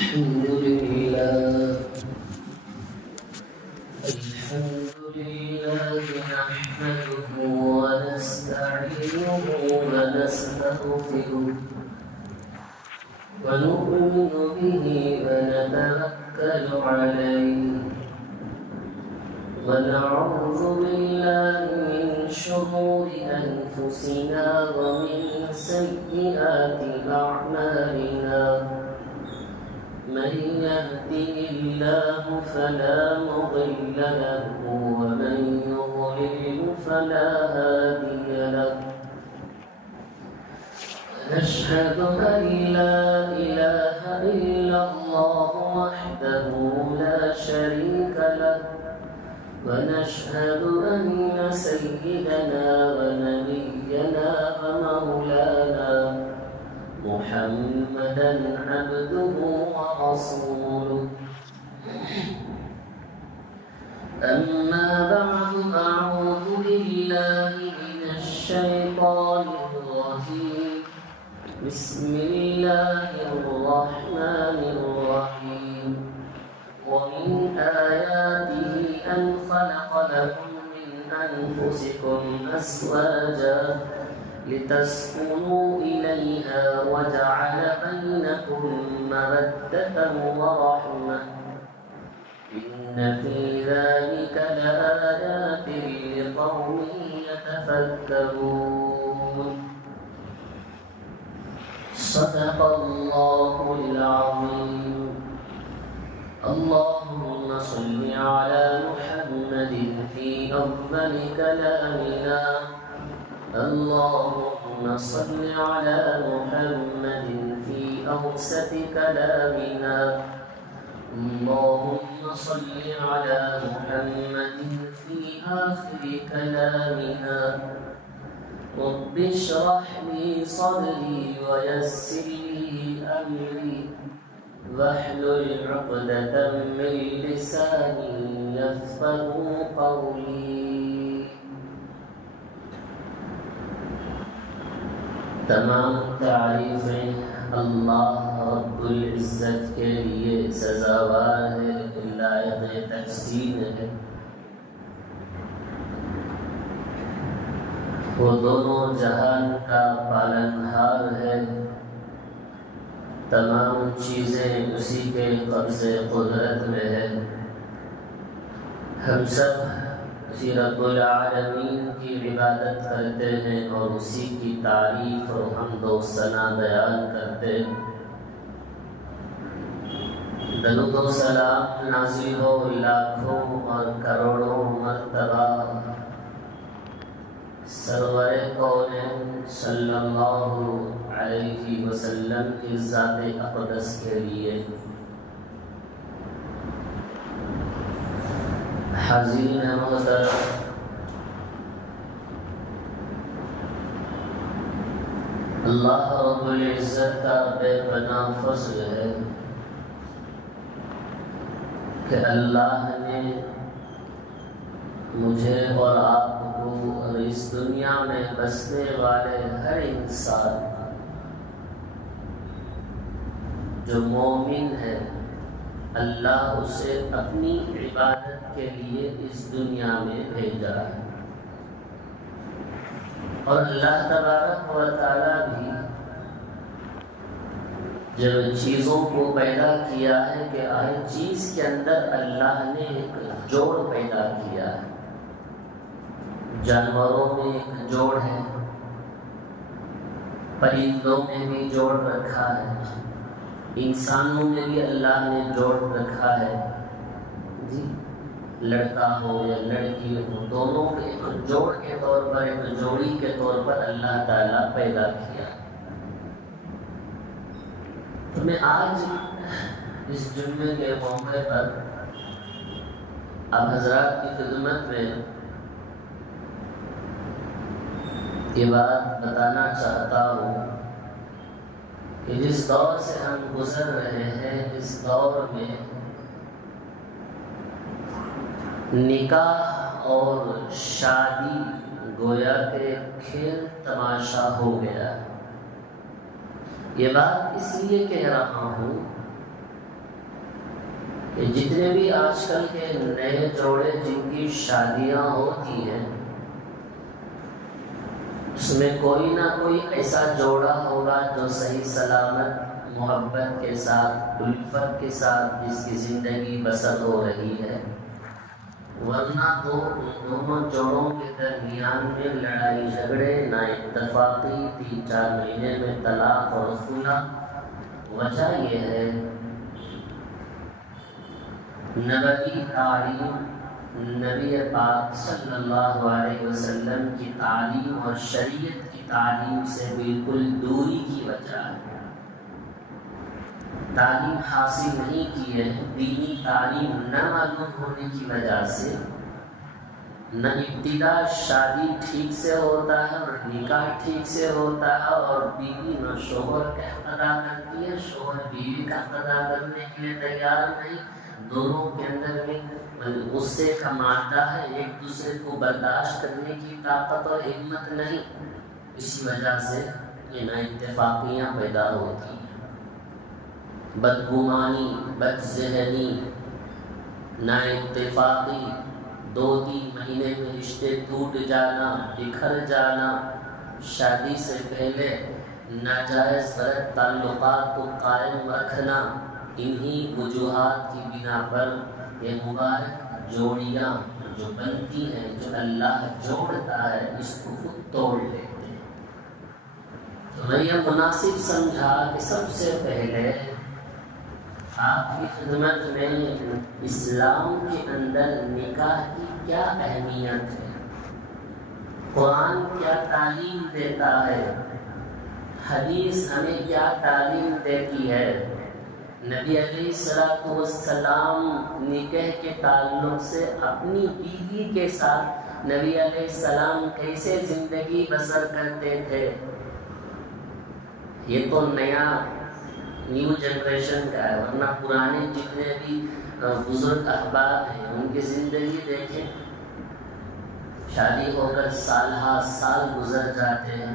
الحمد لله نحمده ونستعينه ونستغفره ونؤمن به ونتوكل عليه ونعوذ بالله من شرور أنفسنا ومن سيئات أعمالنا من يهده الله فلا مضل له ومن يضلل فلا هادي له نشهد أن لا إله إلا الله وحده لا شريك له ونشهد أن سيدنا ونبينا ومولانا محمدا عبده ورسوله أما بعد أعوذ بالله من الشيطان الرجيم بسم الله الرحمن الرحيم ومن آياته أن خلق لكم من أنفسكم أزواجا لتسكنوا إليها وجعل بينكم مودة ورحمة إن في ذلك لآيات لقوم يتفكرون صدق الله العظيم اللهم صل على محمد في أفضل كلامنا اللهم صل على محمد في أوسط كلامنا اللهم صل على محمد في آخر كلامنا رب اشرح لي صدري ويسر لي أمري واحلل عقدة من لساني يفقهوا قولي تمام تعریفیں اللہ رب العزت کے لیے سزاوار ہے لائق تحسین ہے وہ دونوں جہان کا پالنہار ہے تمام چیزیں اسی کے قبض قدرت میں ہے ہم سب اسی رب العالمین کی عبادت کرتے ہیں اور اسی کی تعریف اور حمد و ثنا بیان کرتے ہیں درود و سلام نازل ہو لاکھوں اور کروڑوں مرتبہ سرور کونین صلی اللہ علیہ وسلم کی ذات اقدس کے لیے حاضرین محترم اللہ رب العزت کا بے پناہ فضل ہے کہ اللہ نے مجھے اور آپ کو اور اس دنیا میں بسنے والے ہر انسان جو مومن ہے اللہ اسے اپنی عبادت کے لیے اس دنیا میں بھیجا ہے اور اللہ تبارک و تعالی بھی جب چیزوں کو پیدا کیا ہے کہ ہر چیز کے اندر اللہ نے ایک جوڑ پیدا کیا ہے جانوروں میں ایک جوڑ ہے پرندوں میں بھی جوڑ رکھا ہے انسانوں میں بھی اللہ نے جوڑ رکھا ہے جی لڑکا ہو یا لڑکی ہو دونوں کے ایک جوڑ کے طور پر ایک جوڑی کے طور پر اللہ تعالیٰ پیدا کیا تو میں آج اس جمعے کے موقع پر اب حضرات کی خدمت میں یہ بات بتانا چاہتا ہوں کہ جس دور سے ہم گزر رہے ہیں اس دور میں نکاح اور شادی گویا کہ کھیل تماشا ہو گیا. یہ بات اس لیے کہہ رہا ہوں کہ جتنے بھی آج کل کے نئے جوڑے جن کی شادیاں ہوتی ہیں اس میں کوئی نہ کوئی ایسا جوڑا ہوگا جو صحیح سلامت محبت کے ساتھ الفت کے ساتھ جس کی زندگی بسر ہو رہی ہے، ورنہ تو ان دونوں جوڑوں کے درمیان میں لڑائی جھگڑے، نا اتفاقی، 3-4 مہینے میں طلاق اور خلا۔ وجہ یہ ہے نبوی تعلیم، نبی پاک صلی اللہ علیہ وسلم کی تعلیم اور شریعت کی تعلیم سے بالکل دوری کی وجہ ہے۔ تعلیم حاصل نہیں کی ہے، دینی تعلیم نہ معلوم ہونے کی وجہ سے نہ ابتدا شادی ٹھیک سے ہوتا ہے اور نکاح ٹھیک سے ہوتا ہے، اور بیوی نہ شوہر کا اقتدا کرتی ہے، شوہر بیوی کا اقتدا کرنے کے لیے تیار نہیں، دونوں کے اندر میں غصے کا مادہ ہے، ایک دوسرے کو برداشت کرنے کی طاقت اور ہمت نہیں، اسی وجہ سے یہ نا اتفاقیاں پیدا ہوتی ہیں، بدگمانی، بد ذہنی، نا اتفاقی، 2-3 مہینے میں رشتے ٹوٹ جانا، بکھر جانا، شادی سے پہلے ناجائز غلط تعلقات کو قائم رکھنا، انہی وجوہات کی بنا پر یہ مبارک جوڑیاں جو بنتی ہیں، جو اللہ جوڑتا ہے، اس کو خود توڑ لیتے ہیں۔ تو میں یہ مناسب سمجھا کہ سب سے پہلے آپ کی خدمت میں اسلام کے اندر نکاح کی کیا اہمیت ہے، قرآن کیا تعلیم دیتا ہے، حدیث ہمیں کیا تعلیم دیتی ہے، نبی علیہ السلام نکاح کے تعلق سے اپنی بیوی کے ساتھ نبی علیہ السلام کیسے زندگی بسر کرتے تھے۔ یہ تو نیو جنریشن کا ہے، ورنہ پرانے جتنے بھی بزرگ احباب ہیں ان کی زندگی دیکھیں، شادی ہو کر سال ہا سال گزر جاتے ہیں،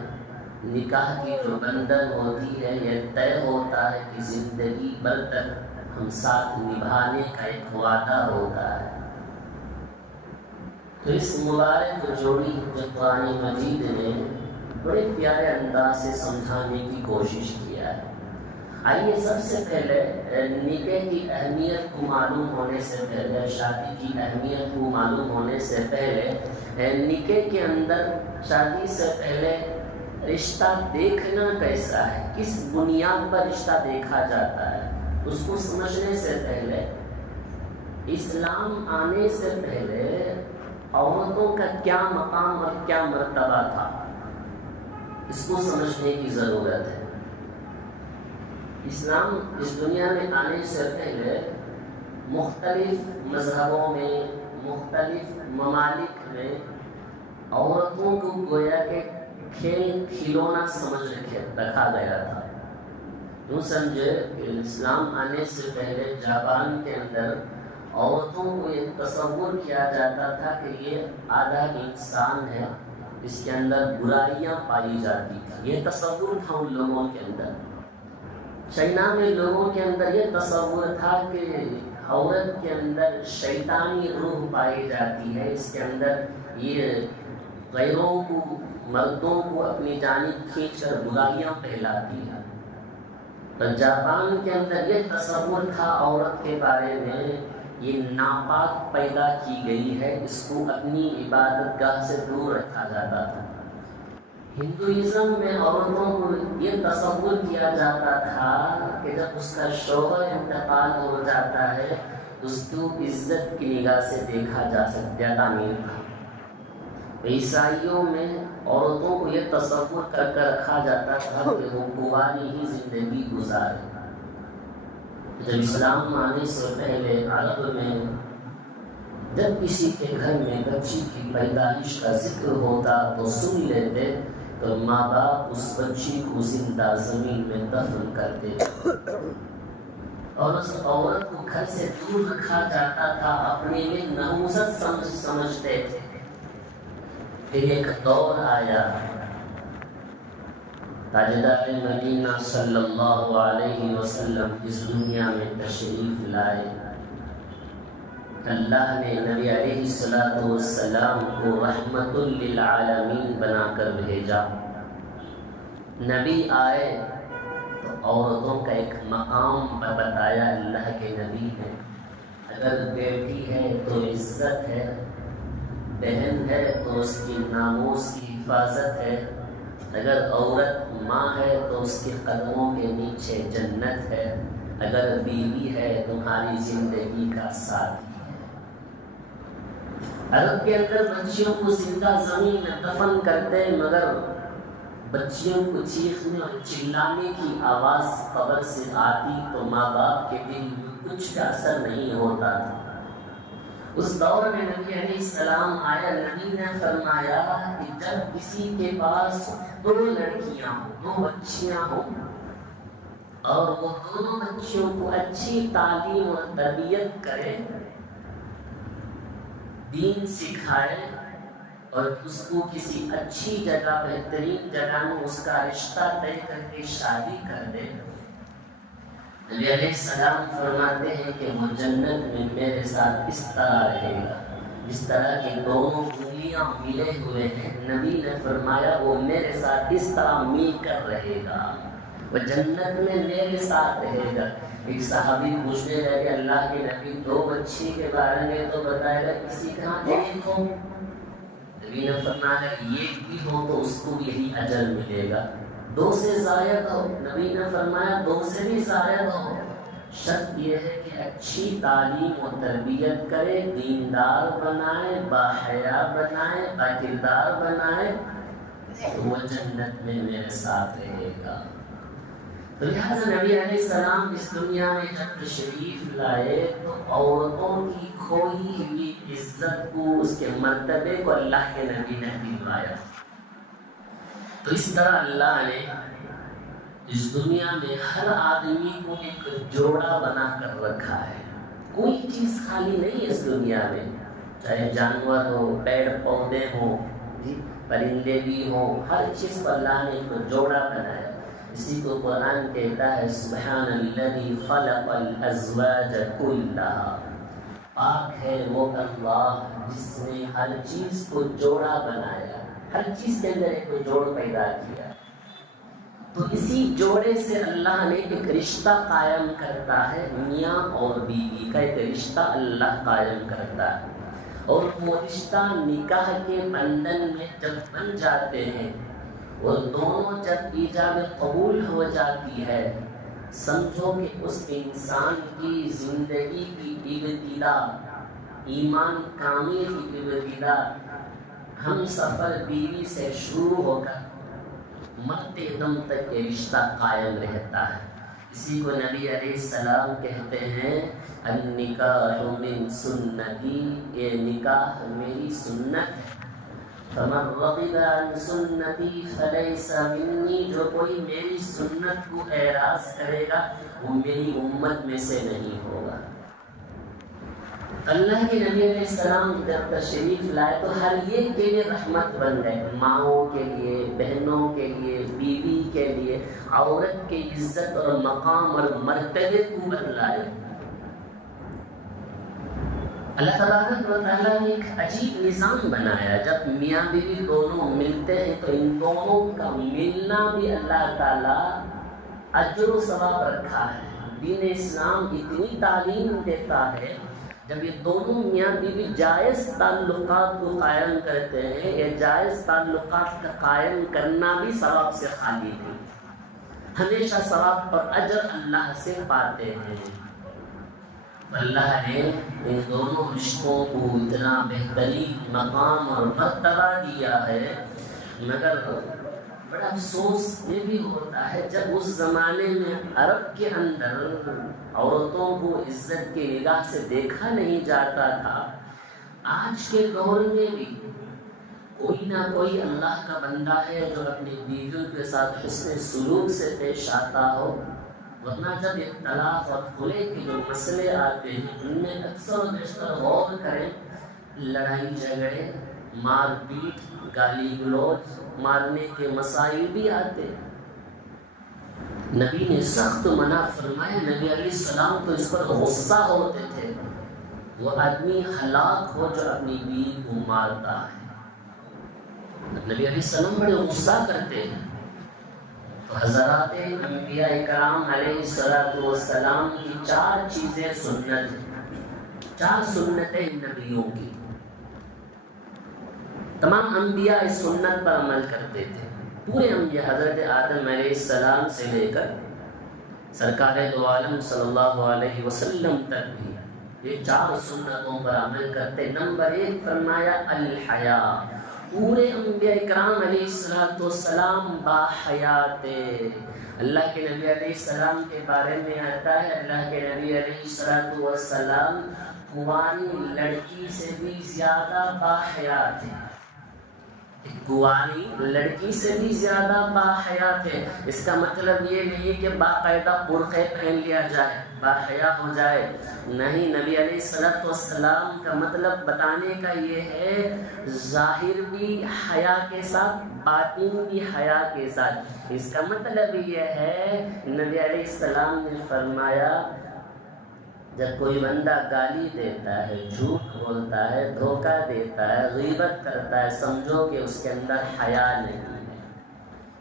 نکاح کی جو بندھن ہوتی ہے یہ طے ہوتا ہے کہ زندگی بھر تک ہم ساتھ نبھانے کا ایک وعدہ ہوتا ہے۔ تو اس مبارک جوڑی جو قرآن مجید نے بڑے پیارے انداز سے سمجھانے کی کوشش کیا ہے۔ آئیے سب سے پہلے نکاح کی اہمیت کو معلوم ہونے سے پہلے، شادی کی اہمیت کو معلوم ہونے سے پہلے، نکاح کے اندر شادی سے پہلے رشتہ دیکھنا کیسا ہے، کس بنیاد پر رشتہ دیکھا جاتا ہے، اس کو سمجھنے سے پہلے، اسلام آنے سے پہلے عورتوں کا کیا مقام اور کیا مرتبہ تھا، اس کو سمجھنے کی ضرورت ہے۔ اسلام اس دنیا میں آنے سے پہلے مختلف مذہبوں میں، مختلف ممالک میں عورتوں کو گویا کہ کھیل کھلونا سمجھ رکھا گیا تھا۔ یوں سمجھے کہ اسلام آنے سے پہلے جاپان کے اندر عورتوں کو یہ تصور کیا جاتا تھا کہ یہ آدھا انسان ہے، اس کے اندر برائیاں پائی جاتی تھیں، یہ تصور تھا ان لوگوں کے اندر۔ چائنا میں لوگوں کے اندر یہ تصور تھا کہ عورت کے اندر شیطانی روح پائی جاتی ہے، اس کے اندر یہ غیروں کو، مردوں کو اپنی جانب کھینچ کر برائیاں پھیلاتی ہے۔ تو جاپان کے اندر یہ تصور تھا عورت کے بارے میں، یہ ناپاک پیدا کی گئی ہے، اس کو اپنی عبادت گاہ سے دور رکھا جاتا تھا۔ ہندوازم میں عورتوں کو یہ تصور کیا جاتا تھا کہ جب اس کا شوہر انتقال ہو جاتا ہے اس کو عزت کی نگاہ سے دیکھا جاتا نہیں تھا۔ عیسائیوں میں عورتوں کو یہ تصور کر رکھا جاتا تھا کہ وہ کنواری ہی زندگی گزارے۔ جب اسلام آنے سے پہلے عرب میں جب کسی کے گھر میں بچی کی پیدائش کا ذکر ہوتا تو سن لیتے تو ماں باپ اس بچی کو زندہ زمین میں دفن کرتے اور اس عورت کو گھر سے دور رکھا جاتا تھا، اپنے میں نحوست سمجھتے تھے۔ پھر ایک دور آیا، تاجدار مدینہ صلی اللہ علیہ وسلم اس دنیا میں تشریف لائے، اللہ نے نبی علیہ السلام کو رحمت للعالمین بنا کر بھیجا. نبی آئے تو عورتوں کا ایک مقام بتایا اللہ کے نبی نے. اگر بیٹی ہے تو عزت ہے، بہن ہے تو اس کی ناموس کی حفاظت ہے، اگر عورت ماں ہے تو اس کے قدموں کے نیچے جنت ہے، اگر بیوی ہے تمہاری زندگی کا ساتھی ہے. عرب کے اندر بچیوں کو زندہ زمین میں دفن کرتے، مگر بچیوں کو چیخنے اور چلانے کی آواز قبر سے آتی تو ماں باپ کے دل میں کچھ کا اثر نہیں ہوتا تھا. اس دور میں نبی علیہ السلام آیا. نبی نے فرمایا کہ جب کسی کے پاس 2 لڑکیاں ہوں، 2 بچیاں ہوں، اور وہ دونوں بچیوں کو اچھی تعلیم اور تربیت کرے، دین سکھائے اور اس کو کسی اچھی جگہ، بہترین جگہ میں اس کا رشتہ طے کر کے شادی کر دے، نبی علیہ السلام فرماتے ہیں کہ وہ جنت میں میرے ساتھ اس طرح رہے گا جس طرح کی دونوں انگلیاں ملے ہوئے ہیں. نبی نے فرمایا وہ میرے ساتھ اس طرح مل کر رہے گا، وہ جنت میں میرے ساتھ رہے گا. ایک صحابی پوچھنے لگے اللہ کے نبی 2 بچی کے بارے میں تو بتائے گا، کسی کہاں ایک ہو؟ نبی نے فرمایا ایک بھی ہو تو اس کو یہی اجر ملے گا. 2 سے زائد ہو، نبی نے فرمایا 2 سے بھی زائد ہو، شرط یہ ہے کہ اچھی تعلیم و تربیت کرے، دیندار بنائے، باحیا بنائے، باکردار بنائے، تو وہ جنت میں میرے ساتھ رہے گا. تو لہٰذا نبی علیہ السلام اس دنیا میں جب تشریف لائے تو عورتوں کی کھوئی ہوئی عزت کو، اس کے مرتبے کو اللہ کے نبی نے دلوایا. تو اس طرح اللہ نے اس دنیا میں ہر آدمی کو ایک جوڑا بنا کر رکھا ہے. کوئی چیز خالی نہیں ہے اس دنیا میں، چاہے جانور ہو، پیڑ پودے ہوں، پرندے بھی ہوں، ہر چیز کو اللہ نے ایک جوڑا بنایا. اسی کو قرآن کہتا ہے سبحان الذی خلق الازواج کلھا، پاک ہے وہ اللہ جس نے ہر چیز کو جوڑا بنایا، ہر چیز کے اندر ایک جوڑ پیدا کیا. تو اسی جوڑے سے اللہ نے ایک رشتہ قائم کرتا ہے، میاں اور بیوی کا ایک رشتہ اللہ قائم کرتا ہے. اور وہ رشتہ نکاح کے بندھن میں جب بن جاتے ہیں اور دونوں جب ایجاب قبول ہو جاتی ہے، سمجھو کہ اس انسان کی زندگی کی ابتدا، ایمان کامل کی ابتدا ہم سفر بیوی سے شروع ہو کر مرتے دم تک یہ رشتہ قائم رہتا ہے. اسی کو نبی علیہ السلام کہتے ہیں النکاح من سنتی، یہ نکاح میری سنت ہے. فمن رغب عن سنتی فلیس منی، جو کوئی میری سنت کو اعراض کرے گا وہ میری امت میں سے نہیں ہوگا. اللہ کے نبی علیہ السلام جب تشریف لائے تو ہر ایک کے لیے رحمت بن گئے، ماؤں کے لیے، بہنوں کے لیے، بیوی کے لیے. عورت کی عزت اور مقام اور مرتبے کو بتلائے. اللہ تبارک و تعالیٰ نے ایک عجیب نظام بنایا. جب میاں بیوی دونوں ملتے ہیں تو ان دونوں کا ملنا بھی اللہ تعالیٰ اجر و ثواب رکھا ہے. دین اسلام اتنی تعلیم دیتا ہے جب یہ دونوں میاں بیوی جائز تعلقات کو قائم کرتے ہیں، یہ جائز تعلقات کا قائم کرنا بھی ثواب سے خالی نہیں، ہمیشہ ثواب اور اجر اللہ سے پاتے ہیں. اللہ نے ان دونوں رشتوں کو اتنا بہترین مقام اور مرتبہ دیا ہے. مگر بڑا افسوس یہ بھی ہوتا ہے جب اس زمانے میں عرب کے اندر عورتوں کو عزت کی نگاہ سے دیکھا نہیں جاتا تھا. آج کے دور میں بھی کوئی نہ کوئی اللہ کا بندہ ہے جو اپنی بیویوں کے ساتھ حسن سلوک سے پیش آتا ہو، ورنہ جب یہ طلاق اور خلع کے جو مسئلے آتے ہیں ان میں اکثر و بیشتر غور کریں، لڑائی جھگڑے، مار پیٹ، گالی گلوچ، مارنے کے مسائل بھی آتے. نبی نے سخت منع فرمایا. نبی علیہ السلام تو اس پر غصہ ہوتے تھے. وہ آدمی ہلاک ہو جو اپنی بیوی کو مارتا ہے۔ نبی علیہ السلام بڑے غصہ کرتے ہیں، تو حضرات انبیاء کرام علیہ السلام کی 4 چیزیں سنت ہیں، 4 سنتیں نبیوں کی۔ تمام انبیاء اس سنت پر عمل کرتے تھے، پورے انبیاء حضرت آدم علیہ السلام سے لے کر سرکار دو عالم صلی اللہ علیہ وسلم تک بھی یہ 4 سنتوں پر عمل کرتے۔ نمبر 1 فرمایا الحیا، پورے انبیاء کرام علیہ السلام باحیا تھے۔ اللہ کے نبی علیہ السلام کے بارے میں آتا ہے، اللہ کے نبی علیہ السلام کنواری لڑکی سے بھی زیادہ باحیا تھے، کنواری لڑکی سے بھی زیادہ باحیا تھے۔ اس کا مطلب یہ نہیں کہ باقاعدہ برقعے پہن لیا جائے باحیا ہو جائے، نہیں، نبی علیہ السلام کا مطلب بتانے کا یہ ہے ظاہر بھی حیا کے ساتھ باطن بھی حیا کے ساتھ۔ اس کا مطلب یہ ہے نبی علیہ السلام نے فرمایا جب کوئی بندہ گالی دیتا ہے، جھوٹ بولتا ہے، دھوکہ دیتا ہے، غیبت کرتا ہے، سمجھو کہ اس کے اندر حیا نہیں ہے،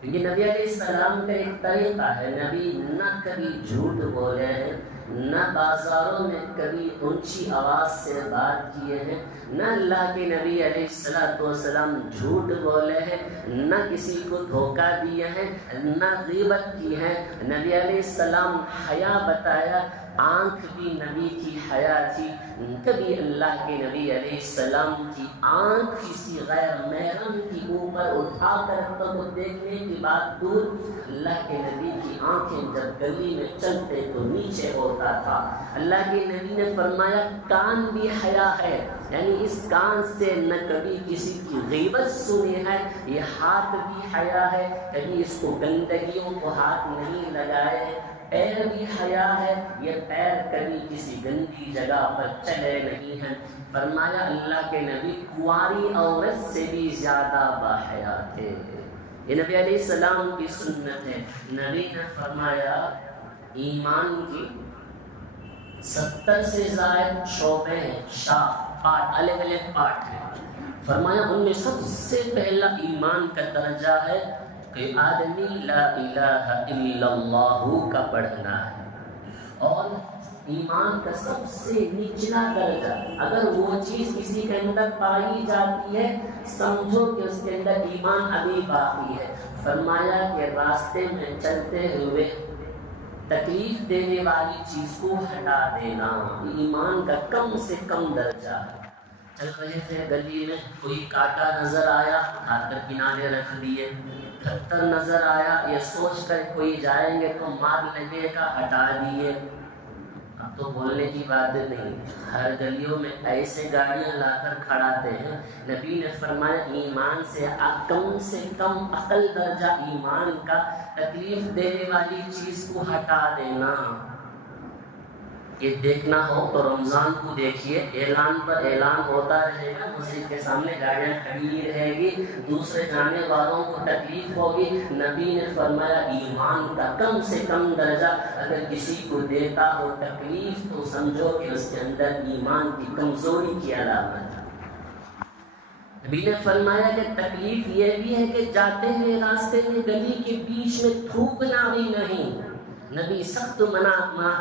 کیونکہ نبی علیہ السلام کا ایک طریقہ ہے، نبی نہ کبھی جھوٹ بولے ہیں، نہ بازاروں میں کبھی اونچی آواز سے بات کیے ہیں، نہ اللہ کے نبی علیہ السلام جھوٹ بولے ہیں، نہ کسی کو دھوکہ دیے ہیں، نہ غیبت کی ہے۔ نبی علیہ السلام حیا بتایا، آنکھ بھی نبی کی حیا تھی، کبھی اللہ کے نبی علیہ السلام کی آنکھ کسی غیر محرم کی اوپر اٹھا کر تو دیکھنے کی بات دور، اللہ کے نبی کی آنکھیں جب گلی میں چلتے تو نیچے ہوتا تھا۔ اللہ کے نبی نے فرمایا کان بھی حیا ہے، یعنی اس کان سے نہ کبھی کسی کی غیبت سنی ہے، یہ ہاتھ بھی حیا ہے، کبھی اس کو گندگیوں کو ہاتھ نہیں لگائے، پیر بھی حیا ہے، یہ پیر کبھی کسی گندی جگہ پر چلے نہیں ہیں۔ فرمایا اللہ کے نبی کنواری عورت سے بھی زیادہ باحیا تھے، یہ نبی علیہ السلام کی سنت ہے۔ نبی نے فرمایا ایمان کی 70 سے زائد شعبے ہیں، پارٹ، الگ الگ پارٹ ہیں۔ فرمایا ان میں سب سے پہلا ایمان کا درجہ ہے کہ آدمی لا الہ الا اللہ کا پڑھنا ہے، اور ایمان کا سب سے نچلا درجہ اگر وہ چیز کسی کے اندر پائی جاتی ہے سمجھو کہ اس کے اندر ایمان ابھی باقی ہے۔ فرمایا کہ راستے میں چلتے ہوئے تکلیف دینے والی چیز کو ہٹا دینا ایمان کا کم سے کم درجہ ہے۔ چل رہے تھے گلی میں، کوئی کانٹا نظر آیا، اٹھا کر کنارے رکھ دیے، پتھر نظر آیا، یہ سوچ کر کوئی جائیں گے تو مار لگے گا، ہٹا دیے۔ اب تو بولنے کی بات نہیں، ہر گلیوں میں ایسے گاڑیاں لا کر کھڑاتے ہیں۔ نبی نے فرمایا ایمان سے کم عقل درجہ ایمان کا تکلیف دینے والی چیز کو ہٹا دینا۔ یہ دیکھنا ہو تو رمضان کو دیکھیے، اعلان پر اعلان ہوتا رہے گا، مسجد کے سامنے گاڑیاں کھڑی رہے گی، دوسرے جانے والوں کو تکلیف ہوگی۔ نبی نے فرمایا ایمان کا کم سے کم درجہ اگر کسی کو دیتا ہو تکلیف تو سمجھو کہ اس کے اندر ایمان کی کمزوری کی علامت ہے۔ نبی نے فرمایا کہ تکلیف یہ بھی ہے کہ جاتے ہوئے راستے میں گلی کے بیچ میں تھوکنا بھی نہیں۔ نبی سخت منع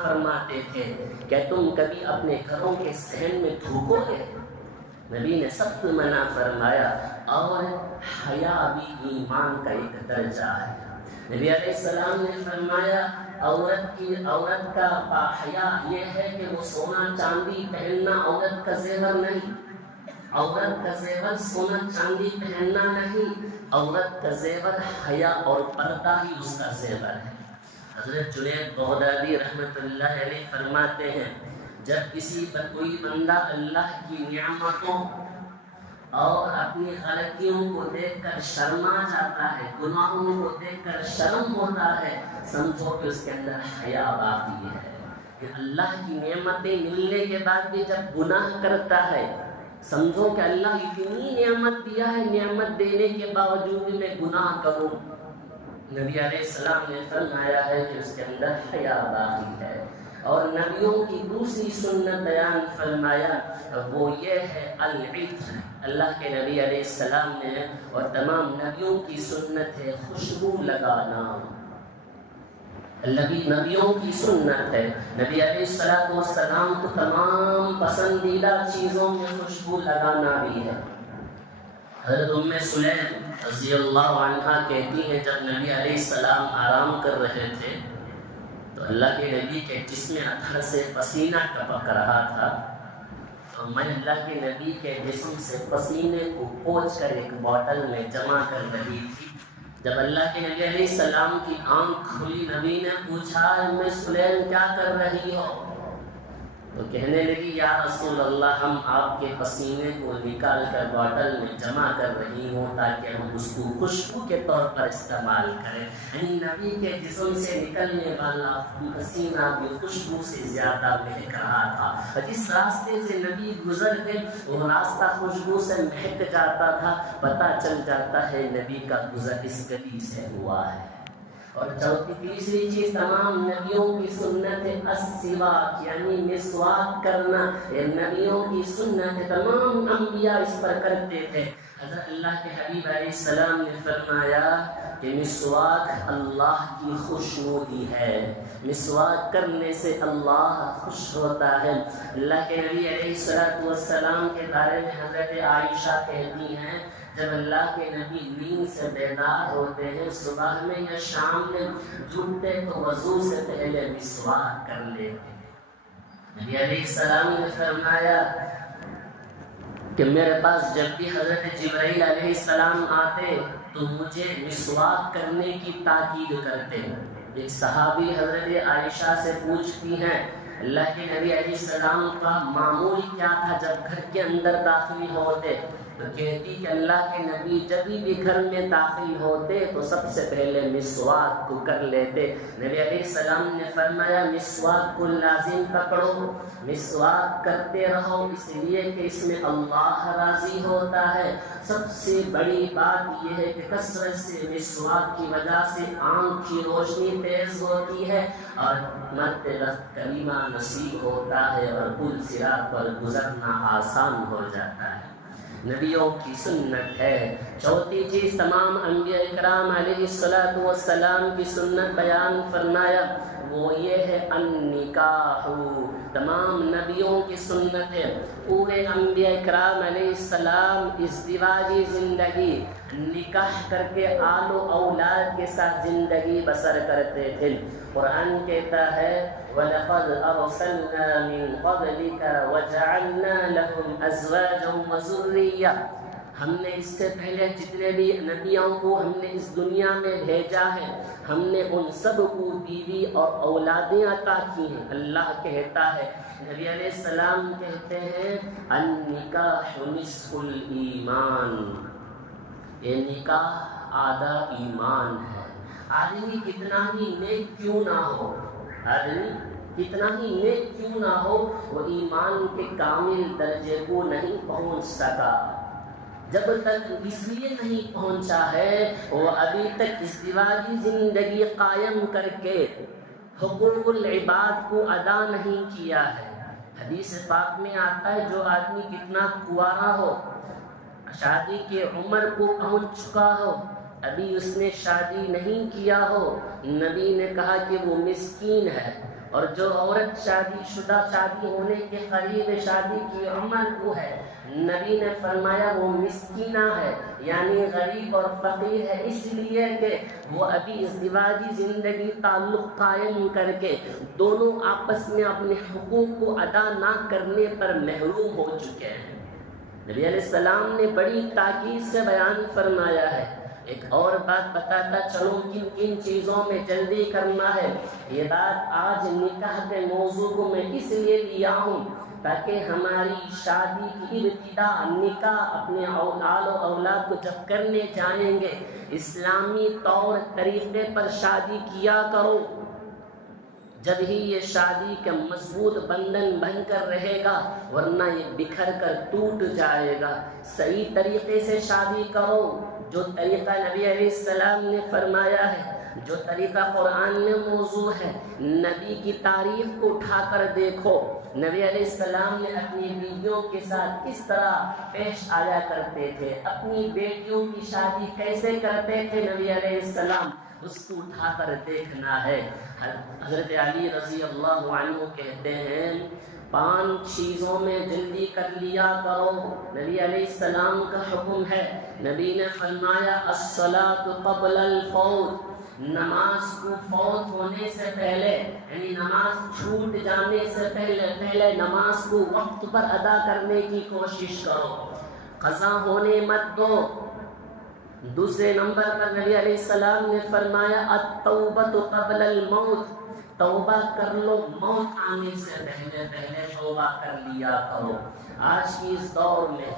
فرماتے تھے کہ تم کبھی اپنے گھروں کے صحن میں تھوکو گے، نبی نے سخت منع فرمایا۔ اور حیا بھی ایمان کا ایک درجہ ہے۔ نبی علیہ السلام نے فرمایا عورت کا حیا یہ ہے کہ وہ سونا چاندی پہننا عورت کا زیور نہیں، عورت کا زیور سونا چاندی پہننا نہیں، عورت کا زیور حیا اور پردہ ہی اس کا زیور ہے۔ حضرت جنید بغدادی رحمۃ اللہ علیہ فرماتے ہیں جب کوئی بندہ اللہ کی نعمتوں اور اپنی غلطیوں کو دیکھ کر شرما جاتا ہے، گناہوں کو دیکھ کر شرم ہوتا ہے، سمجھو کہ اس کے اندر حیا باقی ہے۔ کہ اللہ کی نعمتیں ملنے کے بعد بھی جب گناہ کرتا ہے سمجھو کہ اللہ اتنی نعمت دیا ہے، نعمت دینے کے باوجود میں گناہ کروں، نبی علیہ السلام نے فرمایا ہے کہ اس کے اندر حیا باقی ہے۔ اور نبیوں کی دوسری سنت بیان فرمایا وہ یہ ہے العطر. اللہ کے نبی علیہ السلام نے اور تمام نبیوں کی سنت ہے خوشبو لگانا. نبیوں کی سنت ہے. نبی علیہ السلام کو تمام پسندیدہ چیزوں میں خوشبو لگانا بھی ہے. حضرت ام سلیم رضی اللہ عنہ کہتی ہیں جب نبی علیہ السلام آرام کر رہے تھے تو اللہ کے نبی کے جسم اطہر سے پسینہ ٹپک رہا تھا، تو میں اللہ کے نبی کے جسم سے پسینے کو پوچھ کر ایک بوتل میں جمع کر رہی تھی. جب اللہ کے نبی علیہ السلام کی آنکھ کھلی، نبی نے پوچھا ام سلیم کیا کر رہی ہو؟ تو کہنے لگی یا رسول اللہ ہم آپ کے پسینے کو نکال کر بوتل میں جمع کر رہی ہوں تاکہ ہم اس کو خوشبو کے طور پر استعمال کریں. یعنی نبی کے جسم سے نکلنے والا پسینہ بھی خوشبو سے زیادہ مہک رہا تھا. اور جس راستے سے نبی گزر گئے وہ راستہ خوشبو سے مہک جاتا تھا. پتہ چل جاتا ہے نبی کا گزر اس گلی سے ہوا ہے. اور تیسری چیز تمام نبیوں کی سنت ہے السواک، یعنی مسواک کرنا. یہ نبیوں کی سنت ہے، تمام انبیاء اس پر کرتے تھے. حضرت اللہ کے حبیب علیہ السلام نے فرمایا کہ مسواک اللہ کی خوشنودی ہے، مسواک کرنے سے اللہ خوش ہوتا ہے. اللہ کے نبی علیہ السلام کے بارے میں حضرت عائشہ کہتی ہیں جب اللہ کے نبی نیند سے بیدار ہوتے ہیں صبح میں یا شام میں جھوٹتے تو وضو سے پہلے مسواک کر لیتے. نبی علیہ السلام نے فرمایا کہ میرے پاس جب بھی حضرت جبرائیل علیہ السلام آتے تو مجھے مسواک کرنے کی تاکید کرتے. ایک صحابی حضرت عائشہ سے پوچھتی ہیں اللہ کے نبی علیہ السلام کا معمول کیا تھا جب گھر کے اندر داخل ہوتے؟ تو کہتی کہ اللہ کے نبی جب بھی گھر میں داخل ہوتے تو سب سے پہلے مسواک کو کر لیتے. نبی علیہ السلام نے فرمایا مسواک کو لازم پکڑو، مسواک کرتے رہو، اس لیے کہ اس میں اللہ راضی ہوتا ہے. سب سے بڑی بات یہ ہے کہ کثرت سے مسواک کی وجہ سے آنکھ کی روشنی تیز ہوتی ہے اور مرتبہ کلمہ نصیب ہوتا ہے اور پل صراط پر گزرنا آسان ہو جاتا ہے. نبیوں کی سنت ہے. چوتھی چیز تمام انبیاء اکرام علیہ السلام کی سنت بیان فرمایا وہ یہ ہے النکاح. تمام نبیوں کی سنت ہے. پورے انبیاء اکرام علیہ السلام ازدواجی زندگی نکاح کر کے آل و اولاد کے ساتھ زندگی بسر کرتے تھے. قرآن کہتا ہے وَلَقَدْ أَرْسَلْنَا مِن قَبْلِكَ وَجَعَلْنَا لَهُمْ أَزْوَاجًا وَذُرِّيَّةً. ہم نے اس سے پہلے جتنے بھی نبیوں کو ہم نے اس دنیا میں بھیجا ہے ہم نے ان سب کو بیوی اور اولادیں عطا کی ہیں. اللہ کہتا ہے نبی علیہ السلام کہتے ہیں النکاح نصف الایمان، یہ نکاح آدھا ایمان ہے. آدمی کتنا ہی نیک کیوں نہ ہو، آدمی کتنا ہی نیک کیوں نہ ہو، وہ ایمان کے کامل درجے کو نہیں پہنچ سکا. جب تک اس لیے نہیں پہنچا ہے وہ ابھی تک ازدواجی زندگی قائم کر کے حقوق العباد کو ادا نہیں کیا ہے. حدیث پاک میں آتا ہے جو آدمی کتنا کنوارا ہو، شادی کی عمر کو پہنچ چکا ہو، ابھی اس نے شادی نہیں کیا ہو، نبی نے کہا کہ وہ مسکین ہے. اور جو عورت شادی شدہ، شادی ہونے کے قریب شادی کی عمر کو ہے، نبی نے فرمایا وہ مسکینہ ہے، یعنی غریب اور فقیر ہے، اس لیے کہ وہ ابھی ازدواجی زندگی تعلق قائم کر کے دونوں آپس میں اپنے حقوق کو ادا نہ کرنے پر محروم ہو چکے ہیں. نبی علیہ السلام نے بڑی تاکید سے بیان فرمایا ہے. ایک اور بات بتاتا چلوں کن کن چیزوں میں جلدی کرنا ہے. یہ بات آج نکاح کے موضوع کو میں اس لیے لیا ہوں تاکہ ہماری شادی کی ابتدا نکاح اپنے آل و اولاد کو جب کرنے جائیں گے اسلامی طور طریقے پر شادی کیا کرو. جب ہی یہ شادی کا مضبوط بندھن بن کر رہے گا، ورنہ یہ بکھر کر ٹوٹ جائے گا. صحیح طریقے سے شادی کرو، جو طریقہ نبی علیہ السلام نے فرمایا ہے جو طریقہ قرآن میں موضوع ہے، نبی کی تاریخ کو اٹھا کر دیکھو، نبی علیہ السلام نے اپنی بیویوں کے ساتھ کس طرح پیش آیا کرتے تھے، اپنی بیٹیوں کی شادی کیسے کرتے تھے نبی علیہ السلام، اس کو اٹھا کر دیکھنا ہے۔ حضرت علی رضی اللہ عنہ کہتے ہیں 5 چیزوں میں جلدی کر لیا کرو، نبی علیہ السلام کا حکم ہے۔ نبی نے فرمایا الصلاۃ قبل الفوت، نماز کو فوت ہونے سے پہلے، یعنی نماز چھوٹ جانے سے پہلے نماز کو وقت پر ادا کرنے کی کوشش کرو، قضا ہونے مت دو۔ دوسرے نمبر پر نبی علیہ السلام نے فرمایا التوبۃ قبل الموت، توبہ کر لو، موت آنے سے پہلے توبہ کر لیا کرو۔ آج کی اس دور میں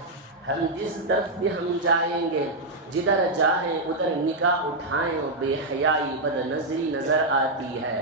ہم جس طرف بھی ہم جائیں گے، جدھر جائیں ادھر نگاہ اٹھائیں اور بے حیائی، بد نظری نظر آتی ہے۔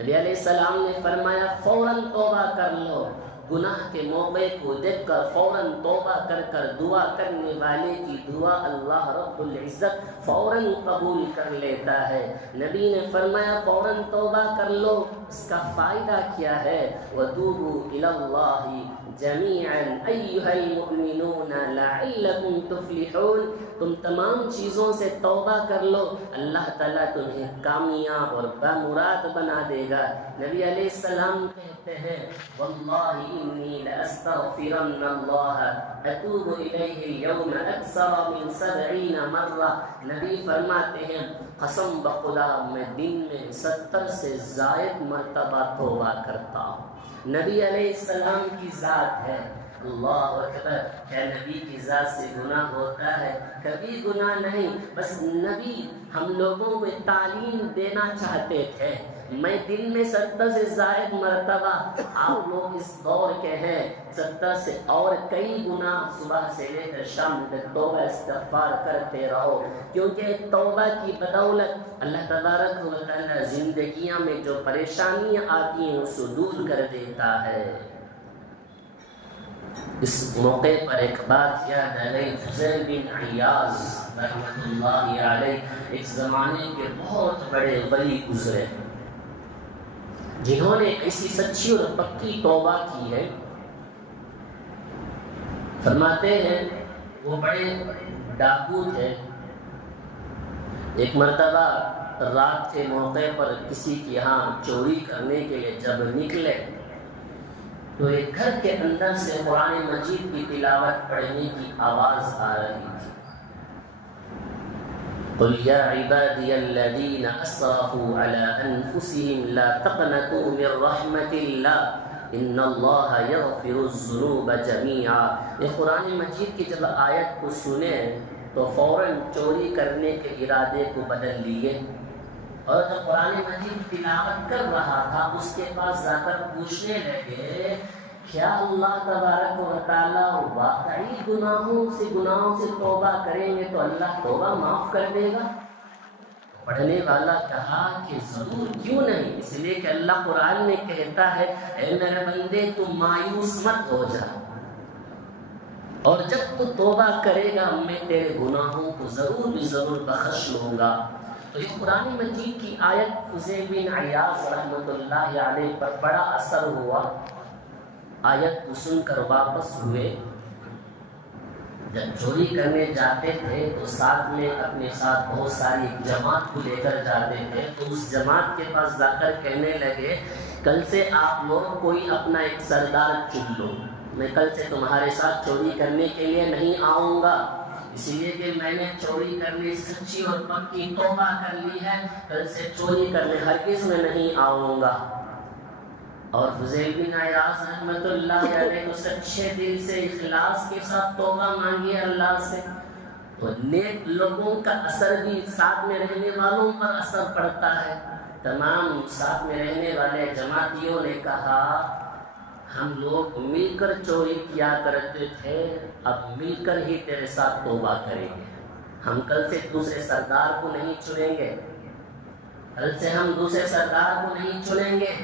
نبی علیہ السلام نے فرمایا فوراً توبہ کر لو، گناہ کے موقع کو دیکھ کر فوراً توبہ کر دعا کرنے والے کی دعا اللہ رب العزت فوراً قبول کر لیتا ہے۔ نبی نے فرمایا فوراً توبہ کر لو، اس کا فائدہ کیا ہے؟ وَتُوبُوا إِلَى اللَّهِ جَمِيعًا أَيُّهَا الْمُؤْمِنُونَ لَعَلَّكُمْ تُفْلِحُونَ، تم تمام چیزوں سے توبہ کر لو، اللہ تعالیٰ تمہیں کامیاب اور بامراد بنا دے گا۔ نبی علیہ السلام کہتے ہیں واللہ انی لأستغفرن اللہ اتوب الیہ اليوم اکثر من 70 مرہ، نبی فرماتے ہیں قسم بخدا میں دن میں 70 سے زائد مرتبہ توبہ کرتا ہوں۔ نبی علیہ السلام کی ذات ہے، اللہ اکبر، کیا نبی کی ذات سے گناہ ہوتا ہے؟ کبھی گناہ نہیں، بس نبی ہم لوگوں کو تعلیم دینا چاہتے تھے۔ میں دن میں 70 سے زائد مرتبہ، آپ لوگ اس دور کے ہیں 70 سے اور کئی گناہ صبح سے لے کر شام تک توبہ استغفار کرتے رہو، کیونکہ توبہ کی بدولت اللہ تبارک و تعالی زندگیاں میں جو پریشانیاں آتی ہیں اسے دور کر دیتا ہے۔ اس موقع پر ایک بات یاد آ گئی، فضیل بن عیاض رحمۃ اللہ علیہ ایک زمانے کے بہت بڑے ولی گزرے، جنہوں نے ایسی سچی اور پکی توبہ کی ہے۔ فرماتے ہیں وہ بڑے ڈاکو تھے، ایک مرتبہ رات کے موقع پر کسی کے یہاں چوری کرنے کے لیے جب نکلے تو ایک گھر کے اندر سے قرآن مجید کی تلاوت پڑھنے کی آواز آ رہی تھی۔ قل یا عبادی الذین اسرفوا علی انفسهم لا تقنطوا من رحمت اللہ ان اللہ یغفر الذنوب جمیعا۔ یہ قرآن مجید کی جب آیت کو سنے تو فوراً چوری کرنے کے ارادے کو بدل لیے، اور جب قرآن مجید تلاوت کر رہا تھا اس کے پاس جا کر پوچھنے لگے کیا اللہ تبارک و تعالیٰ واقعی گناہوں سے توبہ کریں گے تو اللہ توبہ معاف کر دے گا؟ پڑھنے والا کہا کہ ضرور، کیوں نہیں، اس لیے کہ اللہ قرآن میں کہتا ہے اے میرے بندے تم مایوس مت ہو جا، اور جب تو توبہ کرے گا میں تیرے گناہوں کو ضرور بخش لوں گا۔ تو اس قرآن مجید کی آیت فضیل بن عیاض رحمۃ اللہ علیہ پر بڑا اثر ہوا۔ آیت کو سن کر واپس ہوئے، جب چوری کرنے جاتے تھے تو ساتھ میں اپنے ساتھ بہت ساری جماعت کو لے کر جاتے تھے، تو اس جماعت کے پاس جا کر کہنے لگے کل سے آپ لوگ کوئی اپنا ایک سردار چن لو، میں کل سے تمہارے ساتھ چوری کرنے کے لیے نہیں آؤں گا، اس لیے کہ میں نے چوری کرنے سچی اور پکی توبہ کر لی ہے، کل سے چوری کرنے ہرگز میں نہیں آؤں گا۔ اور فضیل بن عیاض رحمۃ اللہ علیہ کو سچے دل سے اخلاص کے ساتھ توبہ مانگی اللہ سے، تو نیک لوگوں کا اثر بھی ساتھ میں رہنے والوں پر اثر پڑتا ہے۔ تمام ساتھ میں رہنے والے جماعتیوں نے کہا ہم لوگ مل کر چوری کیا کرتے تھے، اب مل کر ہی تیرے ساتھ توبہ کریں گے، ہم کل سے دوسرے سردار کو نہیں چنیں گے، کل سے ہم دوسرے سردار کو نہیں چنیں گے،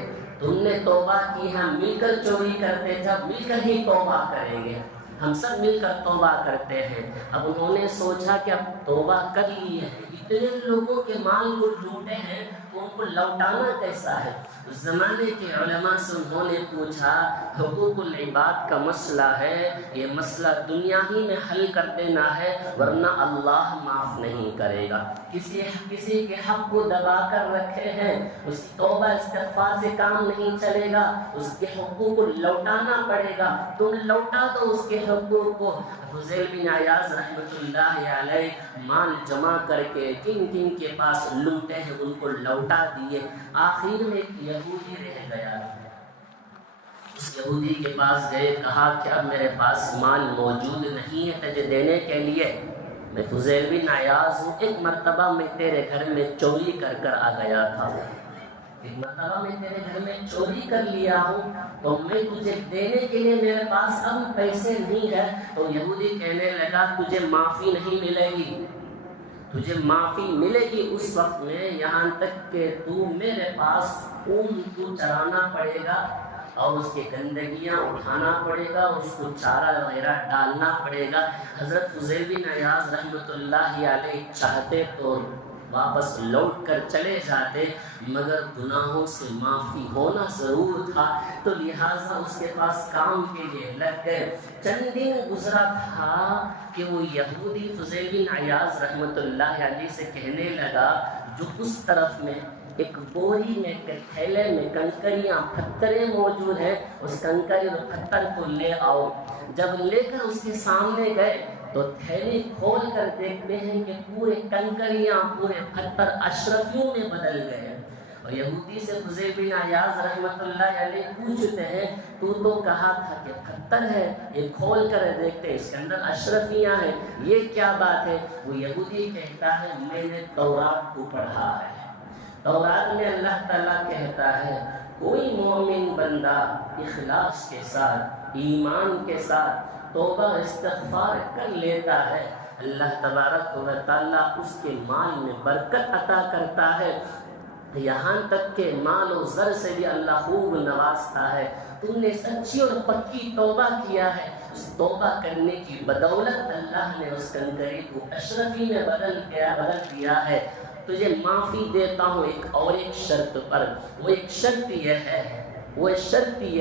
تم نے توبہ کی، ہم مل کر چوری کرتے تھے، اب مل کر ہی توبہ کریں گے، ہم سب مل کر توبہ کرتے ہیں۔ اب انہوں نے سوچا کہ اب توبہ کر لی ہے، اتنے لوگوں کے مال کو لوٹے ہیں تو ان کو لوٹانا کیسا ہے؟ اس زمانے کے علماء سے انہوں نے پوچھا، حقوق العباد کا مسئلہ ہے، یہ مسئلہ دنیا ہی میں حل کر دینا ہے ورنہ اللہ معاف نہیں کرے گا۔ کسی کے حق کو دبا کر رکھے ہیں، اس کی توبہ استغفار سے کام نہیں چلے گا، اس کے حقوق کو لوٹانا پڑے گا، تم لوٹا دو اس کے حقوق کو۔ فضیل بن عیاض رحمۃ اللہ علیہ مال جمع کر کے کن کن کے پاس لوٹے ہیں ان کو لوٹا دیے۔ آخر میں ایک یہودی رہ گیا، اس یہودی کے پاس گئے، کہا کہ اب میرے پاس مال موجود نہیں ہے تجھے دینے کے لیے، میں فضیل بن عیاض ہوں، ایک مرتبہ میں تیرے گھر میں چوری کر آ گیا تھا، ایک مرتبہ میں تیرے گھر میں چوری کر لیا ہوں تو میں تجھے دینے کے لیے میرے پاس اب پیسے نہیں ہے۔ تو یہودی کہنے لگا تجھے معافی نہیں ملے گی، تجھے معافی ملے گی اس وقت میں یہاں تک کہ تو میرے پاس اون کو چرانا پڑے گا اور اس کی گندگیاں اٹھانا پڑے گا، اس کو چارہ وغیرہ ڈالنا پڑے گا۔ حضرت فضیل بن عیاض رحمۃ اللہ علیہ چاہتے تو واپس لوٹ کر چلے جاتے، مگر گناہوں سے معافی ہونا ضرور تھا، تو لہٰذا اس کے پاس کام کے لیے لگ گئے۔ چند دن گزرا تھا کہ وہ یہودی فضیل بن عیاض رحمۃ اللہ علیہ سے کہنے لگا، جو اس طرف میں ایک بوری میں تھیلے میں کنکریاں پتھریں موجود ہیں، اس کنکری اور پتھر کو لے آؤ۔ جب لے کر اس کے سامنے گئے تو تھیلی کھول کر دیکھتے ہیں کہ پورے کنکریاں پورے پتھر اشرفیوں میں بدل گئے، اور یہودی سے فضیل بن عیاض رحمۃ اللہ علیہ پوچھتے ہیں تو کہا تھا کہ پتھر ہے، یہ کھول کر دیکھتے اس کے اندر اشرفیاں ہیں، یہ کیا بات ہے؟ وہ یہودی کہتا ہے میں نے تورات کو پڑھا ہے، تورات میں اللہ تعالیٰ کہتا ہے کوئی مومن بندہ اخلاص کے ساتھ ایمان کے ساتھ توبہ استغفار کر لیتا ہے، اللہ تبارک و تعالیٰ اس کے مال میں برکت عطا کرتا ہے، یہاں تک کہ مال و زر سے بھی اللہ خوب نوازتا ہے۔ تم نے سچی اور پکی توبہ کیا ہے، اس توبہ کرنے کی بدولت اللہ نے اس کنکری کو اشرفی میں بدل دیا ہے، تجھے معافی دیتا ہوں ایک شرط پر، وہ ایک شرط یہ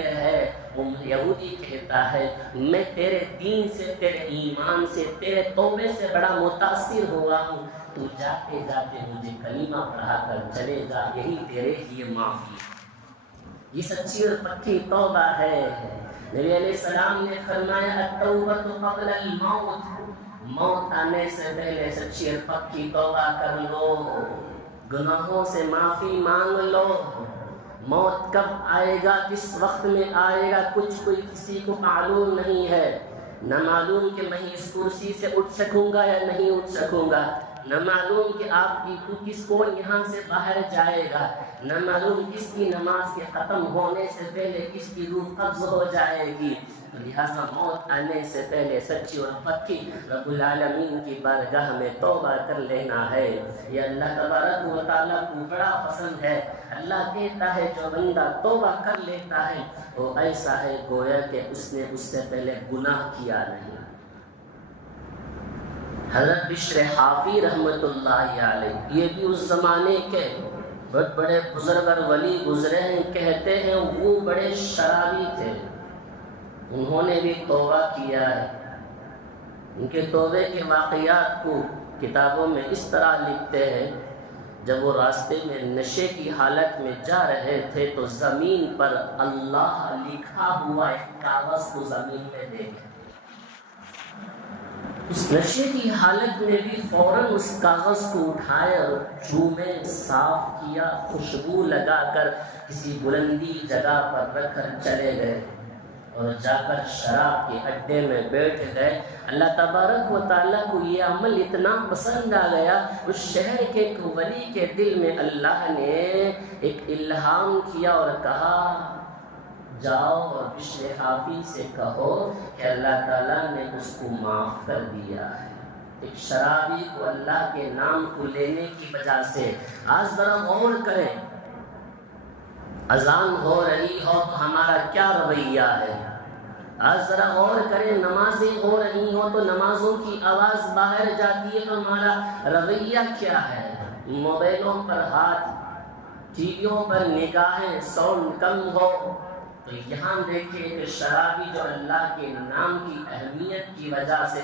ہے، وہ یہودی کہتا ہے میں تیرے دین سے، تیرے ایمان سے، تیرے توبے سے بڑا متاثر ہوا ہوں، تو جاتے جاتے مجھے کلمہ پڑھا کر چلے جا، یہی تیرے لیے معافی۔ یہ سچی اور پکی توبہ ہے۔ نبی علیہ السلام نے فرمایا التوبۃ قبل الموت، موت آنے سے پہلے سچی اور پکی توبہ کر لو، گناہوں سے معافی مانگ لو۔ موت کب آئے گا، کس وقت میں آئے گا، کوئی کسی کو معلوم نہیں ہے، نہ معلوم کہ میں اس کرسی سے اٹھ سکوں گا یا نہیں اٹھ سکوں گا، نہ معلوم کہ آپ کی کس کو یہاں سے باہر جائے گا، نہ معلوم کس کی نماز کے ختم ہونے سے پہلے کس کی روح قبض ہو جائے گی۔ لہٰذا موت آنے سے پہلے سچی اور پکی رب العالمین کی بارگاہ میں توبہ کر لینا ہے، یہ اللہ تبارک و تعالیٰ کو بڑا پسند ہے۔ اللہ کہتا ہے جو بندہ توبہ کر لیتا ہے وہ ایسا ہے گویا کہ اس نے اس سے پہلے گناہ کیا نہیں۔ حضرت بشر حافی رحمۃ اللہ علیہ، یہ بھی اس زمانے کے بہت بڑے بزرگ اور ولی گزرے ہیں، کہتے ہیں وہ بڑے شرابی تھے، انہوں نے بھی توبہ کیا ہے۔ ان کے توبے کے واقعات کو کتابوں میں اس طرح لکھتے ہیں، جب وہ راستے میں نشے کی حالت میں جا رہے تھے تو زمین پر اللہ لکھا ہوا ایک کاغذ کو زمین میں دیکھا، اس نشے کی حالت میں بھی فوراً اس کاغذ کو اٹھائے اور چومے، صاف کیا، خوشبو لگا کر کسی بلندی جگہ پر رکھ کر چلے گئے اور جا کر شراب کے اڈے میں بیٹھ گئے۔ اللہ تبارک و تعالیٰ کو یہ عمل اتنا پسند آ گیا، اس شہر کے ایک ولی کے دل میں اللہ نے ایک الہام کیا اور کہا جاؤ اور بشر حافی سے کہو کہ اللہ تعالیٰ نے اس کو معاف کر دیا ہے۔ ایک شرابی کو اللہ کے نام کو لینے کی وجہ سے، آج ذرا غور کریں، اذان ہو رہی ہو تو ہمارا کیا رویہ ہے؟ آج ذرا غور کریں، نمازیں ہو رہی ہوں تو نمازوں کی آواز باہر جاتی ہے تو ہمارا رویہ کیا ہے؟ موبائلوں پر ہاتھ، ٹی ویوں پر نگاہیں، ساؤنڈ کم ہو تو یہاں دیکھیں کہ شرابی جو اللہ کے نام کی اہمیت کی وجہ سے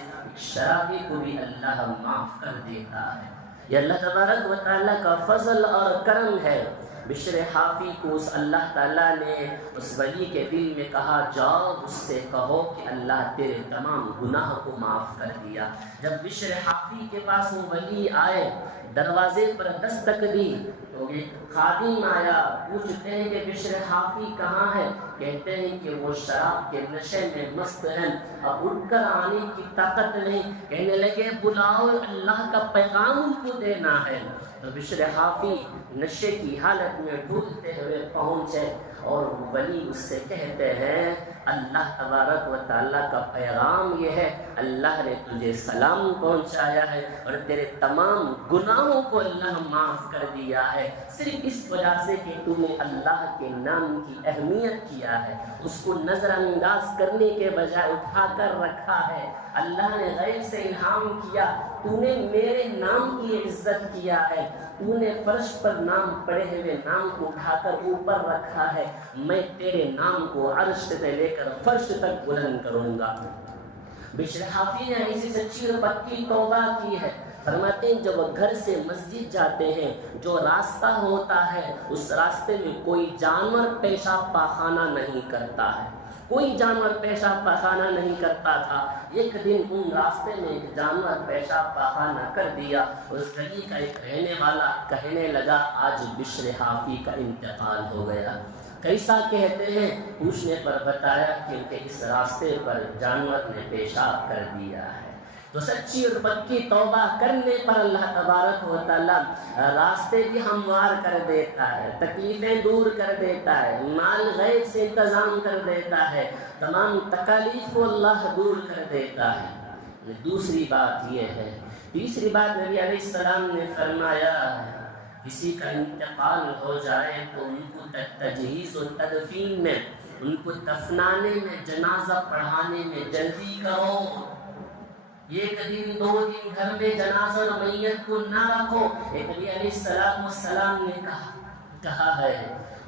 شرابی کو بھی اللہ معاف کر دیتا ہے۔ یہ اللہ تبارک و تعالیٰ کا فضل اور کرم ہے۔ بشر حافی کو اس اللہ تعالیٰ نے اس ولی کے دل میں کہا جاؤ اس سے کہو کہ اللہ تیرے تمام گناہ کو معاف کر دیا۔ جب بشر حافی کے پاس وہ ولی آئے، دروازے پر دستک دی تو ایک خادم آیا، پوچھتے ہیں کہ بشر حافی کہاں ہے؟ کہتے ہیں کہ وہ شراب کے نشے میں مست ہیں، اب اٹھ کر آنے کی طاقت نہیں۔ کہنے لگے بلاؤ، اللہ کا پیغام ان کو دینا ہے۔ تو بشر حافی نشے کی حالت میں ڈوبتے ہوئے پہنچے اور ولی اس سے کہتے ہیں اللہ تبارک و تعالیٰ کا پیغام یہ ہے، اللہ نے تجھے سلام پہنچایا ہے اور تیرے تمام گناہوں کو اللہ معاف کر دیا ہے، صرف اس وجہ سے کہ تو نے اللہ کے نام کی اہمیت کیا ہے، اس کو نظر انداز کرنے کے بجائے اٹھا کر رکھا ہے۔ اللہ نے غیب سے الہام کیا، تو نے میرے نام کی عزت کیا ہے، تو نے فرش پر نام پڑے ہوئے نام کو اٹھا کر اوپر رکھا ہے، میں تیرے نام کو عرش سے لے کر فرش تک بلند کروں گا۔ بشر حافی نے ایسی سچی اور پکی توبہ کی ہے۔ فرماتے ہیں جب وہ گھر سے مسجد جاتے ہیں، جو راستہ ہوتا ہے اس راستے میں کوئی جانور پیشاب پاخانہ نہیں کرتا ہے، کوئی جانور پیشاب پاخانہ نہیں کرتا تھا۔ ایک دن ان راستے میں ایک جانور پیشاب پاخانہ کر دیا، اس گلی کا ایک رہنے والا کہنے لگا آج بشر حافی کا انتقال ہو گیا۔ کیسا کہتے ہیں؟ پوچھنے پر بتایا کہ اس راستے پر جانور نے پیشاب کر دیا ہے۔ تو سچی اور پکی توبہ کرنے پر اللہ تبارک و تعالیٰ راستے بھی ہموار کر دیتا ہے، تکلیفیں دور کر دیتا ہے، مال غیب سے انتظام کر دیتا ہے، تمام تکالیف کو اللہ دور کر دیتا ہے۔ دوسری بات یہ ہے، تیسری بات نبی علیہ السلام نے فرمایا کسی کا انتقال ہو جائے تو ان کو تجہیز و تدفین میں، ان کو دفنانے میں، جنازہ پڑھانے میں جلدی کرو۔ ایک دن دو دن گھر میں جنازہ اور میت کو نہ رکھو۔ نبی علیہ السلام نے کہا ہے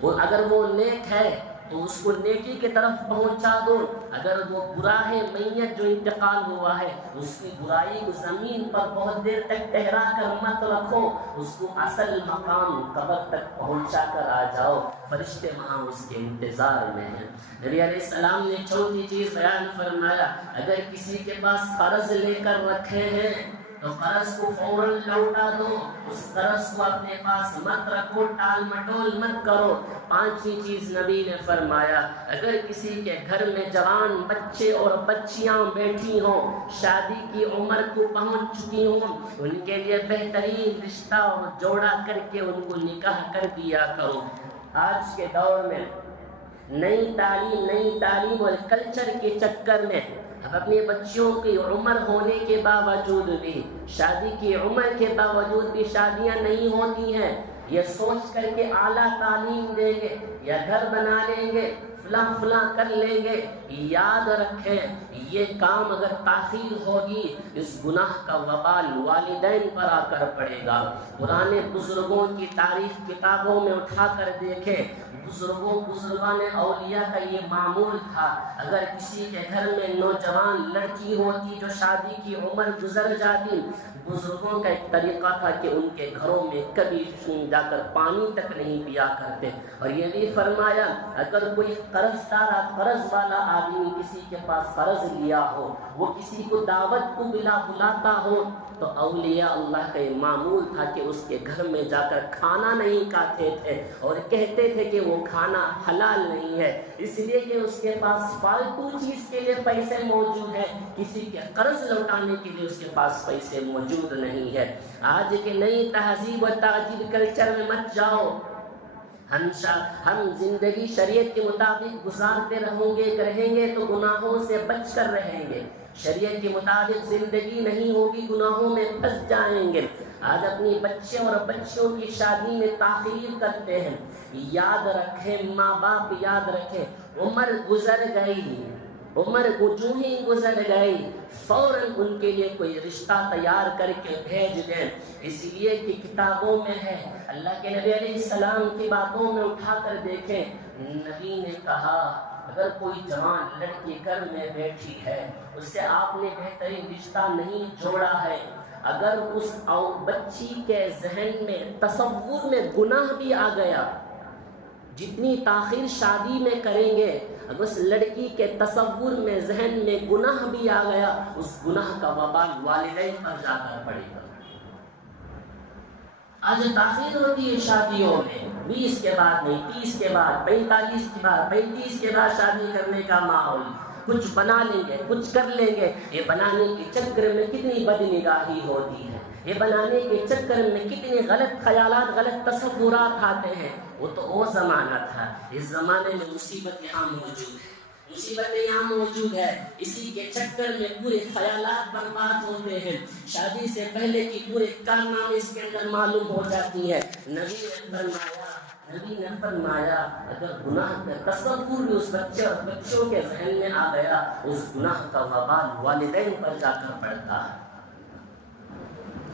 وہ اگر وہ نیک ہے تو اس کو نیکی کی طرف پہنچا دو، اگر وہ برا ہے میت جو انتقال ہوا ہے اس کی برائی کو زمین پر بہت دیر تک ٹہرا کر مت رکھو، اس کو اصل مقام قبر تک پہنچا کر آ جاؤ، فرشتے وہاں اس کے انتظار میں ہیں۔ نبی علیہ السلام نے چوتھی چیز بیان فرمایا اگر کسی کے پاس قرض لے کر رکھے ہیں تو قرض کو فوراً لوٹا دو، اس قرض کو اپنے پاس مت رکھو، ٹال مٹول مت کرو۔ پانچویں چیز نبی نے فرمایا اگر کسی کے گھر میں جوان بچے اور بچیاں بیٹھی ہوں، شادی کی عمر کو پہنچ چکی ہوں، ان کے لیے بہترین رشتہ اور جوڑا کر کے ان کو نکاح کر دیا کرو۔ آج کے دور میں نئی تعلیم اور کلچر کے چکر میں اب اپنی بچیوں کی عمر ہونے کے باوجود بھی، شادی کی عمر کے باوجود بھی شادیاں نہیں ہوتی ہیں، یہ سوچ کر کے اعلیٰ تعلیم دیں گے یا گھر بنا لیں گے، فلاں کر لیں گے۔ یاد رکھیں یہ کام اگر تاخیر ہوگی اس گناہ کا وبال والدین پر آ کر پڑے گا۔ پرانے بزرگوں کی تاریخ کتابوں میں اٹھا کر دیکھیں، بزرگان اولیاء کا یہ معمول تھا، اگر کسی کے گھر میں نوجوان لڑکی ہوتی جو شادی کی عمر گزر جاتی، بزرگوں کا ایک طریقہ تھا کہ ان کے گھروں میں کبھی جا کر پانی تک نہیں پیا کرتے، اور یہ بھی فرمایا اگر کوئی قرض والا آدمی کسی کے پاس قرض لیا ہو، وہ کسی کو دعوت کو بلاتا ہو تو اولیاء اللہ کا یہ معمول تھا کہ اس کے گھر میں جا کر کھانا نہیں کھاتے تھے اور کہتے تھے کہ وہ کھانا حلال نہیں ہے، اس لیے کہ اس کے پاس فالتو چیز کے لیے پیسے موجود ہیں، کسی کے قرض لوٹانے کے لیے اس کے پاس پیسے موجود نہیں ہے۔ آج کے نئی تہذیب و تہذیب کلچر میں مت جاؤ، ہم زندگی شریعت کے مطابق گزارتے رہیں گے تو گناہوں سے بچ کر رہیں گے، شریعت کے مطابق زندگی نہیں ہوگی گناہوں میں پھنس جائیں گے۔ آج اپنی بچے اور بچیوں کی شادی میں تاخیر کرتے ہیں۔ یاد رکھیں، ماں باپ یاد رکھیں، عمر گزر گئی، عمر کو جو ہی گزر گئی فوراً ان کے لیے کوئی رشتہ تیار کر کے بھیج دیں، اس لیے کہ کتابوں میں ہے، اللہ کے نبی علیہ السلام کی باتوں میں اٹھا کر دیکھیں، نبی نے کہا اگر کوئی جوان لڑکی گھر میں بیٹھی ہے، اس سے آپ نے بہترین رشتہ نہیں جوڑا ہے، اگر اس بچی کے ذہن میں تصور میں گناہ بھی آ گیا، جتنی تاخیر شادی میں کریں گے، اگر اس لڑکی کے تصور میں ذہن میں گناہ بھی آ گیا، اس گناہ کا وبال والدین پر جا کر پڑے گا۔ آج تاخیر ہوتی ہے شادیوں میں، 20 کے بعد نہیں، 30 کے بعد، 45 کے بعد، 35 کے بعد شادی کرنے کا ماحول، کچھ بنا لیں گے، کچھ کر لیں گے، یہ بنانے کے چکر میں کتنی بد نگاہی ہوتی ہے، یہ بنانے کے چکر میں کتنے غلط خیالات، غلط تصورات آتے ہیں۔ وہ تو وہ زمانہ تھا، اس زمانے میں مصیبت یہاں موجود ہے، مصیبتیں یہاں موجود ہے، اسی کے چکر میں پورے خیالات برباد ہوتے ہیں، شادی سے پہلے کی پورے کارنامے اس کے اندر معلوم ہو جاتی ہے۔ نبی نے فرمایا اگر گناہ کا تصور بھی اس بچوں کے ذہن میں آ گیا، اس گناہ کا وبال والدین پر جا کر پڑتا ہے۔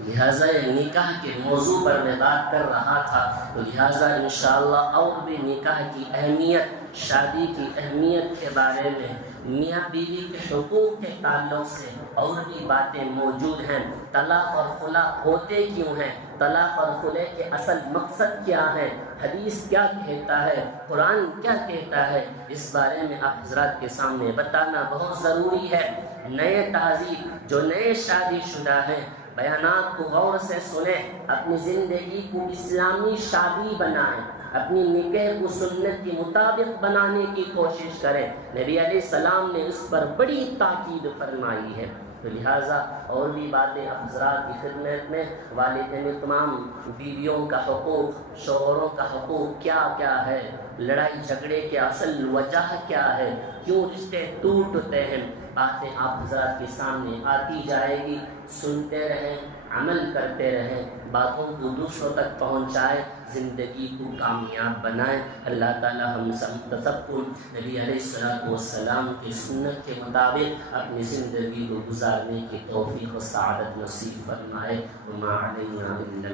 لہٰذا نکاح کے موضوع پر میں بات کر رہا تھا، تو لہٰذا انشاءاللہ اور بھی نکاح کی اہمیت، شادی کی اہمیت کے بارے میں، میاں بیوی کے حقوق کے تعلق سے اور بھی باتیں موجود ہیں۔ طلاق اور خلا ہوتے کیوں ہیں، طلاق اور خلے کے اصل مقصد کیا ہے، حدیث کیا کہتا ہے، قرآن کیا کہتا ہے، اس بارے میں آپ حضرات کے سامنے بتانا بہت ضروری ہے۔ نئے تہذیب جو نئے شادی شدہ ہیں، بیانات کو غور سے سنیں، اپنی زندگی کو اسلامی شادی بنائیں، اپنی نکاح کو سنت کے مطابق بنانے کی کوشش کریں۔ نبی علیہ السلام نے اس پر بڑی تاکید فرمائی ہے، تو لہٰذا اور بھی باتیں حضرات کی خدمت میں، والدین تمام، بیویوں کا حقوق، شوہروں کا حقوق کیا کیا ہے، لڑائی جھگڑے کے اصل وجہ کیا ہے، کیوں رشتے ٹوٹتے ہیں، باتیں آپ حضرات کے سامنے آتی جائے گی، سنتے رہیں، عمل کرتے رہیں، باتوں کو دوسروں تک پہنچائیں، زندگی کو کامیاب بنائیں۔ اللہ تعالی ہم سب کو نبی علیہ السلام کی سنت کے مطابق اپنی زندگی کو گزارنے کی توفیق و سعادت نصیب فرمائے۔ وما علینا الا